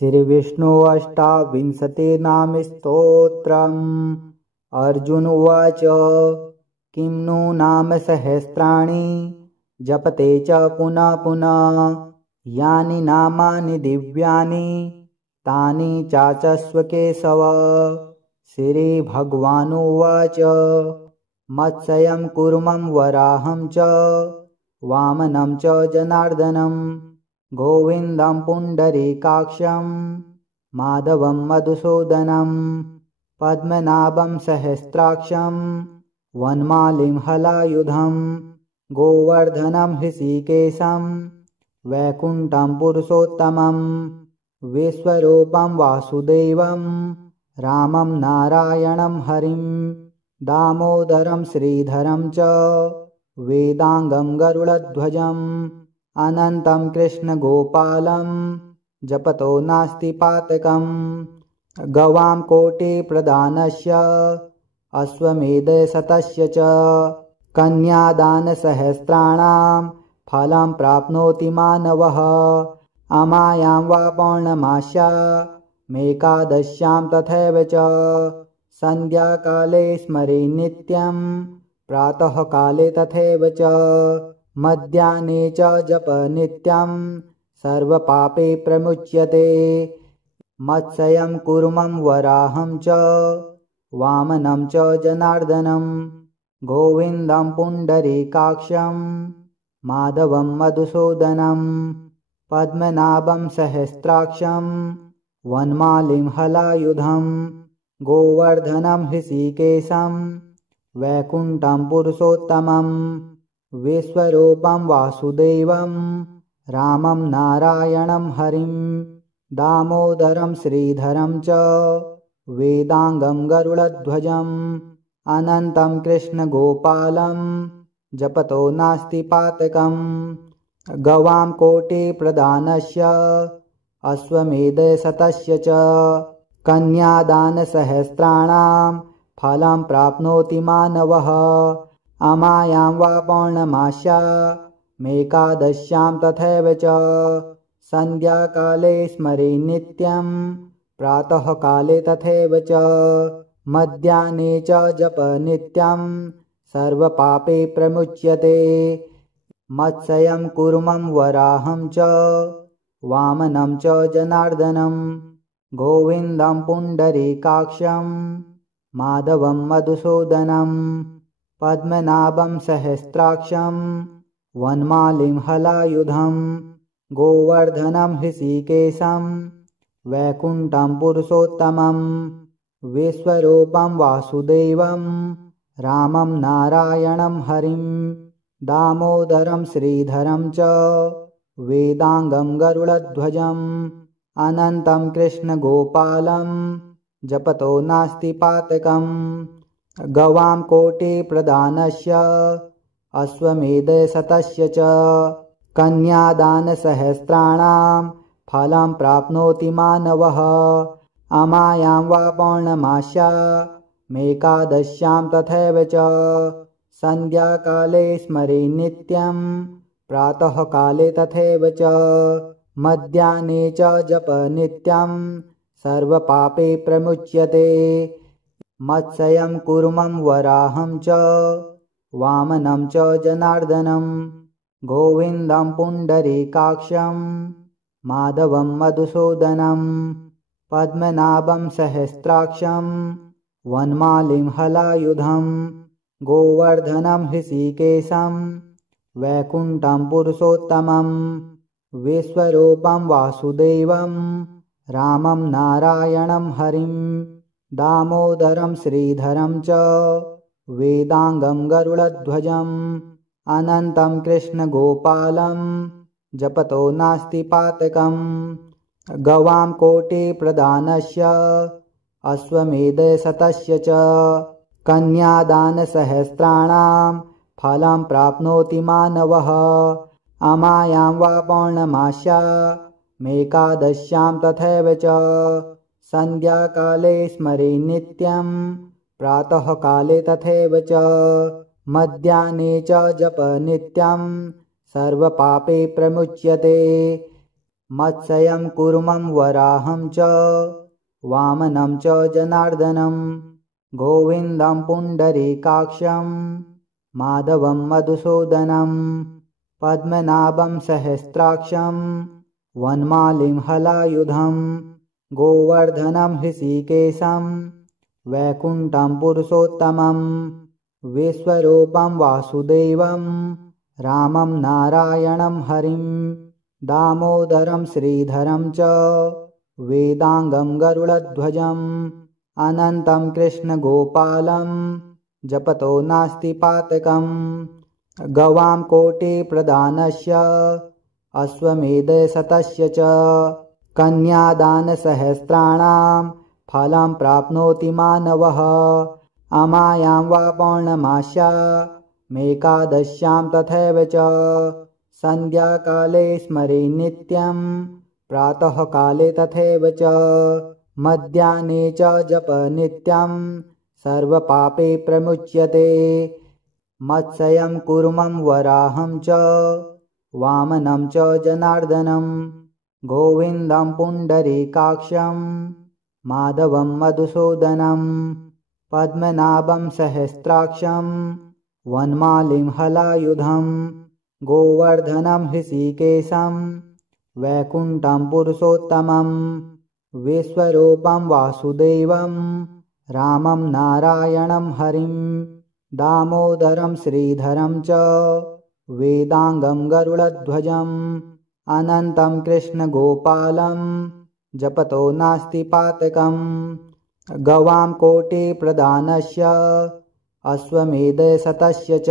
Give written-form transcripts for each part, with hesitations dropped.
श्रीविष्णु अष्टाविंशतिनाम स्तोत्रम्। अर्जुन उवाच किं नु नाम सहस्राणि जपते च पुनः पुनः यानि नामानि दिव्यानि तानि चाचस्व केशव। श्रीभगवानुवाच मत्स्यं कूर्मं वराहं च वामनं च जनार्दनं गोविन्दं पुण्डरीकाक्षं माधवं मधुसूदनं पद्मनाभं सहस्राक्षं वनमालिं हलायुधं गोवर्धनं हृषीकेशं वैकुण्ठं पुरुषोत्तमं विश्वरूपं वासुदेवं रामं नारायणं हरिं दामोदरं श्रीधरं च वेदांगं गरुडध्वजम् अनन्तं कृष्णगोपालं जपतो नास्ति पातकम्। गवां कोटिप्रदानस्य अश्वमेधशतस्य च कन्यादानसहस्राणां फलं प्राप्नोति मानवः। अमायां वा पौर्णमास्यामेकादश्यां तथैव च सन्ध्याकाले स्मरे नित्यं प्रातःकाले तथैव च मध्याह्ने च जप नित्यं सर्वपापे प्रमुच्यते। मत्स्यं कूर्मं वराहं च वामनं च जनार्दनं गोविन्दं पुण्डरीकाक्षं माधवं मधुसूदनं पद्मनाभं सहस्राक्षं वनमालिं हलायुधं गोवर्धनं हृषीकेशं वैकुण्ठं पुरुषोत्तमं विश्वरूपं वासुदेवं रामं नारायणं हरिं दामोदरं श्रीधरं च वेदांगं गरुडध्वजम् अनन्तं कृष्णगोपालं जपतो नास्ति पातकम्। गवां कोटिप्रदानस्य अश्वमेधशतस्य च कन्यादानसहस्राणां फलं प्राप्नोति मानवः। अमायां वा पौर्णमास्यामेकादश्यां तथैव च सन्ध्याकाले स्मरे नित्यं प्रातःकाले तथैव च मध्याह्ने च जप नित्यं सर्वपापे प्रमुच्यते। मत्स्यं कूर्मं वराहं च वामनं च जनार्दनं गोविन्दं पुण्डरीकाक्षं माधवं मधुसूदनं पद्मनाभं सहस्राक्षं वनमालिं हलायुधं गोवर्धनं हृषीकेशं वैकुण्ठं पुरुषोत्तमं विश्वरूपं वासुदेवं रामं नारायणं हरिं दामोदरं श्रीधरं च वेदांगं गरुडध्वजम् अनन्तं कृष्णगोपालं जपतो नास्ति पातकम्। गवां कोटिप्रदानस्य अश्वमेधशतस्य च कन्यादानसहस्राणां फलं प्राप्नोति मानवः। अमायां वा पौर्णमास्यामेकादश्यां तथैव च सन्ध्याकाले स्मरे नित्यं प्रातःकाले तथैव च मध्याह्ने च जप नित्यं सर्वपापे प्रमुच्यते। मत्स्यं कूर्मं वराहं च वामनं च जनार्दनं गोविन्दं पुण्डरीकाक्षं माधवं मधुसूदनं पद्मनाभं सहस्राक्षं वनमालिं हलायुधं गोवर्धनं हृषीकेशं वैकुण्ठं पुरुषोत्तमं विश्वरूपं वासुदेवं रामं नारायणं हरिं दामोदरं श्रीधरं च वेदांगं गरुडध्वजम् अनन्तं कृष्णगोपालं जपतो नास्ति पातकम्। गवां कोटिप्रदानस्य अश्वमेधशतस्य च कन्यादानसहस्राणां फलं प्राप्नोति मानवः। अमायां वा पौर्णमास्यामेकादश्यां तथैव च सन्ध्याकाले स्मरे नित्यं प्रातःकाले तथैव च मध्याह्ने च जप नित्यं सर्वपापे प्रमुच्यते। मत्स्यं कूर्मं वराहं च वामनं च जनार्दनं गोविन्दं पुण्डरीकाक्षं माधवं मधुसूदनं पद्मनाभं सहस्राक्षं वनमालिं हलायुधं गोवर्धनं हृषीकेशं वैकुण्ठं पुरुषोत्तमं विश्वरूपं वासुदेवं रामं नारायणं हरिं दामोदरं श्रीधरं च वेदांगं गरुडध्वजम् अनन्तं कृष्णगोपालं जपतो नास्ति पातकम् गवां कोटिप्रदानस्य अश्वमेधशतस्य च कन्यादानसहस्राणां फलं प्राप्नोति मानवः अमायां वा पौर्णमास्यामेकादश्यां तथैव च सन्ध्याकाले स्मरे नित्यं प्रातःकाले तथैव च मध्याह्ने च जप नित्यं सर्वपापे प्रमुच्यते मत्स्यं कूर्मं वराहं च वामनं च जनार्दनं गोविन्दं पुण्डरीकाक्षं माधवं मधुसूदनं पद्मनाभं सहस्राक्षं वनमालिं हलायुधं गोवर्धनं हृषीकेशं वैकुण्ठं पुरुषोत्तमं विश्वरूपं वासुदेवं रामं नारायणं हरिं दामोदरं श्रीधरं च वेदांगं गरुडध्वजम् अनन्तं कृष्णगोपालं जपतो नास्ति पातकम् गवां कोटिप्रदानस्य अश्वमेधशतस्य च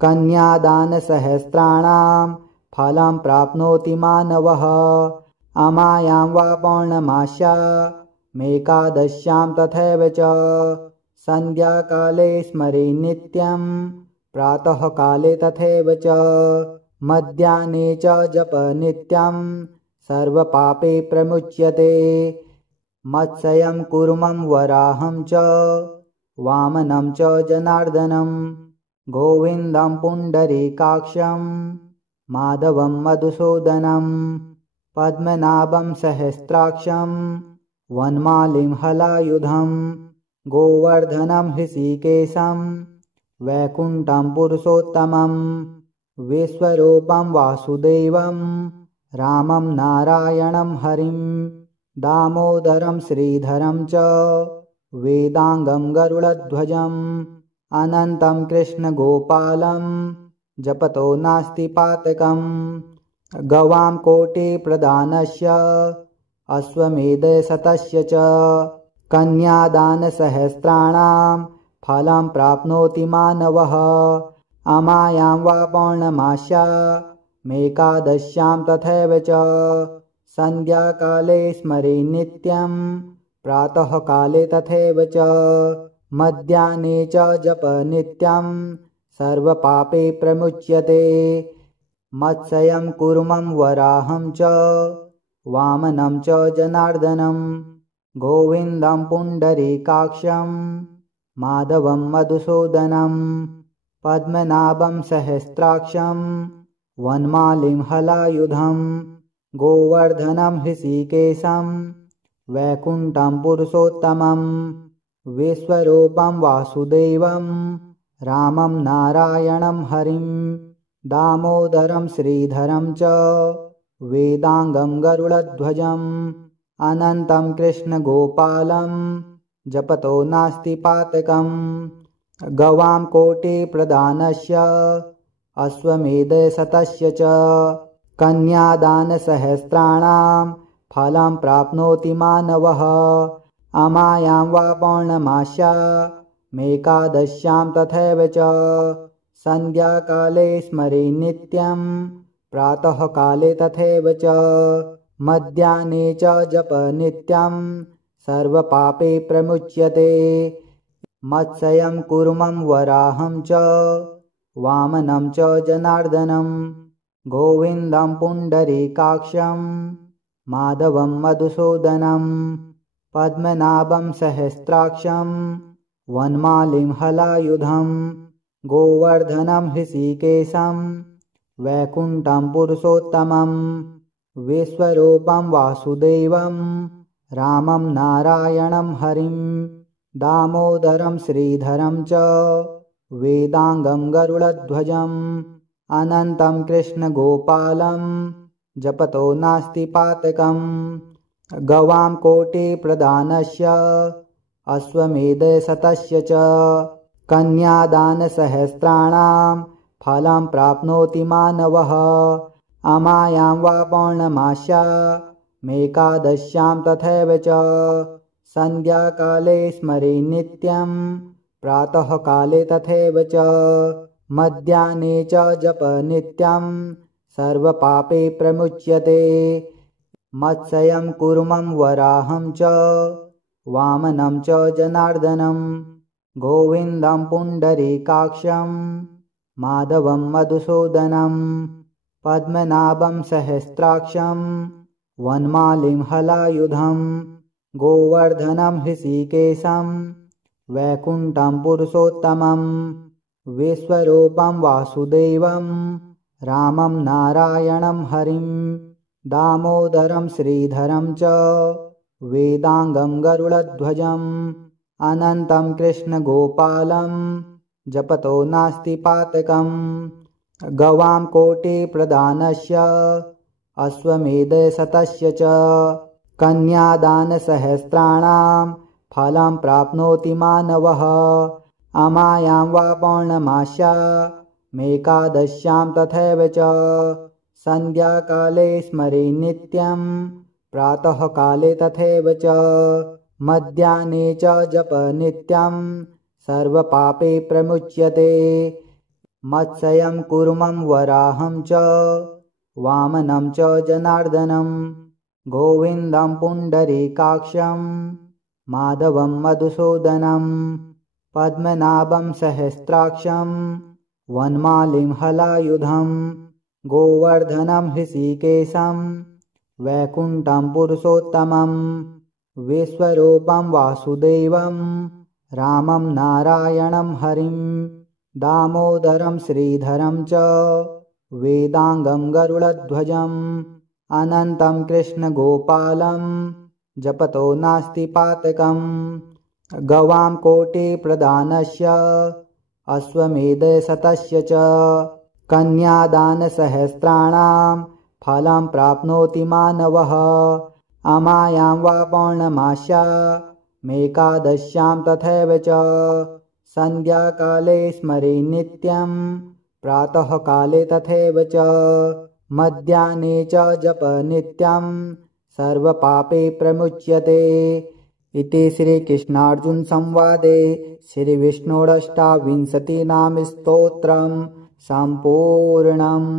कन्यादानसहस्राणां फलं प्राप्नोति मानवः अमायां वा पौर्णमास्यामेकादश्यां तथैव च सन्ध्याकाले स्मरे नित्यं प्रातःकाले तथैव च मध्याह्ने च जप नित्यं सर्वपापे प्रमुच्यते मत्स्यं कूर्मं वराहं च वामनं च जनार्दनं गोविन्दं पुण्डरीकाक्षं माधवं मधुसूदनं पद्मनाभं सहस्राक्षं वनमालिं हलायुधं गोवर्धनं हृषीकेशं वैकुण्ठं पुरुषोत्तमं विश्वरूपं वासुदेवं रामं नारायणं हरिं दामोदरं श्रीधरं च वेदांगं गरुडध्वजम् अनन्तं कृष्णगोपालं जपतो नास्ति पातकम् गवां कोटिप्रदानस्य अश्वमेधशतस्य च कन्यादानसहस्राणां फलं प्राप्नोति मानवः अमायां वा पौर्णमास्यामेकादश्यां तथैव च सन्ध्याकाले स्मरे नित्यं प्रातःकाले तथैव च मध्याह्ने च जप नित्यं सर्वपापे प्रमुच्यते मत्स्यं कूर्मं वराहं च वामनं च जनार्दनं गोविन्दं पुण्डरीकाक्षं माधवं मधुसूदनं पद्मनाभं सहस्राक्षं वनमालिं हलायुधं गोवर्धनं हृषीकेशं वैकुण्ठं पुरुषोत्तमं विश्वरूपं वासुदेवं रामं नारायणं हरिं दामोदरं श्रीधरं च वेदांगं गरुडध्वजम् अनन्तं कृष्णगोपालं जपतो नास्ति पातकम् गवां कोटिप्रदानस्य अश्वमेधशतस्य च कन्यादानसहस्राणां फलं प्राप्नोति मानवः अमायां वा पौर्णमास्यामेकादश्यां तथैव च सन्ध्याकाले स्मरे नित्यं प्रातःकाले तथैव च मध्याह्ने च जप नित्यं सर्वपापे प्रमुच्यते मत्स्यं कूर्मं वराहं च वामनं च जनार्दनं गोविन्दं पुण्डरीकाक्षं माधवं मधुसूदनं पद्मनाभं सहस्राक्षं वनमालिं हलायुधं गोवर्धनं हृषीकेशं वैकुण्ठं पुरुषोत्तमं विश्वरूपं वासुदेवं रामं नारायणं हरिं दामोदरं श्रीधरं च वेदांगं गरुडध्वजम् अनन्तं कृष्णगोपालं जपतो नास्ति पातकम् गवां कोटिप्रदानस्य अश्वमेधशतस्य च कन्यादानसहस्राणां फलं प्राप्नोति मानवः अमायां वा पौर्णमास्यामेकादश्यां तथैव च सन्ध्याकाले स्मरे नित्यं प्रातःकाले तथैव च मध्याह्ने च जप नित्यं सर्वपापे प्रमुच्यते मत्स्यं कूर्मं वराहं च वामनं च जनार्दनं गोविन्दं पुण्डरीकाक्षं माधवं मधुसूदनं पद्मनाभं सहस्राक्षं वनमालिं हलायुधं गोवर्धनं हृषीकेशं वैकुण्ठं पुरुषोत्तमं विश्वरूपं वासुदेवं रामं नारायणं हरिं दामोदरं श्रीधरं च वेदांगं गरुडध्वजम् अनन्तं कृष्णगोपालं जपतो नास्ति पातकम् गवां कोटिप्रदानस्य अश्वमेधशतस्य च कन्यादानसहस्राणां फलं प्राप्नोति मानवः अमायां वा पौर्णमास्यामेकादश्यां तथैव च सन्ध्याकाले स्मरे नित्यं प्रातःकाले तथैव च मध्याह्ने च जप नित्यं सर्वपापे प्रमुच्यते मत्स्यं कूर्मं वराहं च वामनं च जनार्दनं गोविन्दं पुण्डरीकाक्षं माधवं मधुसूदनं पद्मनाभं सहस्राक्षं वनमालिं हलायुधं गोवर्धनं हृषीकेशं वैकुण्ठं पुरुषोत्तमं विश्वरूपं वासुदेवं रामं नारायणं हरिं दामोदरं श्रीधरं च वेदांगं गरुडध्वजम् अनन्तं कृष्णगोपालं जपतो नास्ति पातकम् गवां कोटिप्रदानस्य अश्वमेधशतस्य च कन्यादानसहस्राणां फलं प्राप्नोति मानवः अमायां वा पौर्णमास्यामेकादश्यां तथैव च सन्ध्याकाले स्मरे नित्यं प्रातःकाले तथैव च मध्याह्ने च जप नित्यं सर्वपापे प्रमुच्यते इति श्रीकृष्णार्जुनसंवादे श्रीविष्णोरष्टाविंशतिनामस्तोत्रं सम्पूर्णम्।